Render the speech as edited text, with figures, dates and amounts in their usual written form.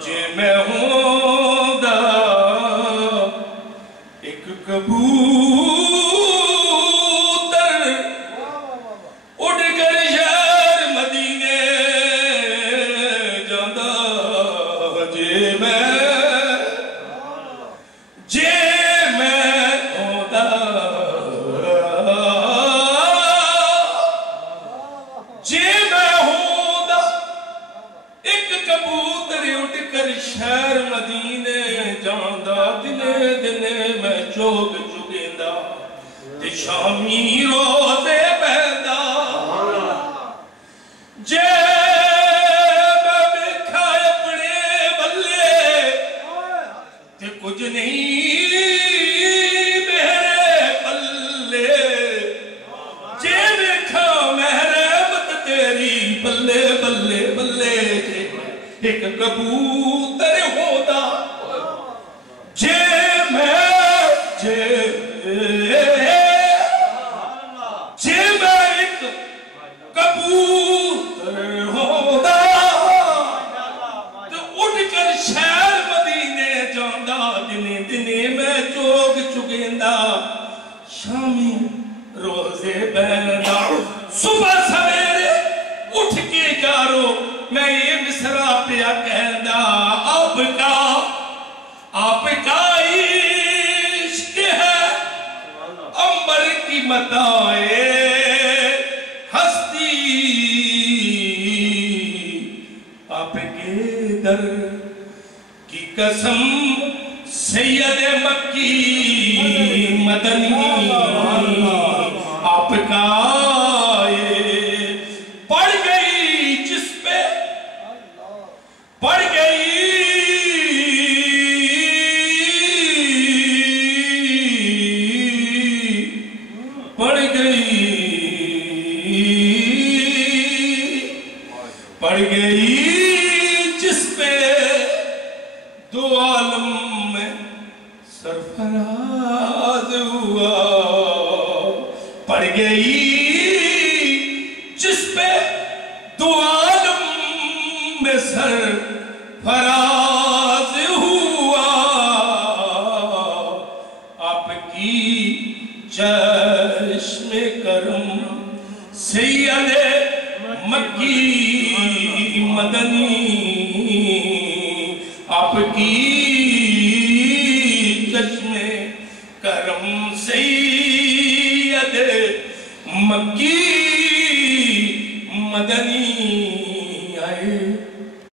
جے میں ہوں دا ایک کبوتر اڑ کر شہر مدینے جاندہ جے میں ہوں دا کبوتر اٹھ کر شہر مدینے جاندہ دنے دنے میں چوگ چگیندہ تے شامی روزے پہندہ جے میں بیکھا اپنے بلے تے کچھ نہیں میرے بلے جے بیکھا محرمت تیری بلے بلے بلے ایک کبوتر ہودا جے میں ایک کبوتر ہودا تو اٹھ کر شہر مدینے جاندہ دنے دنے میں چوگ چگیندہ شامی روزے بہندہ صبح سویرے اٹھ کے جارو میں یہ مصرع پیا کہندہ آپ کا عشق ہے امبر کی متائے ہستی آپ کے در کی قسم سید مکی مدنی آپ کا پڑھ گئی جس پہ پڑھ گئی جس پہ دو عالم میں سرفراز ہوا پڑھ گئی جس پہ دو عالم میں سرفراز ہوا آپ کی چشم کرم سید مکی مدنی آپ کی چشم کرم سید مکی مدنی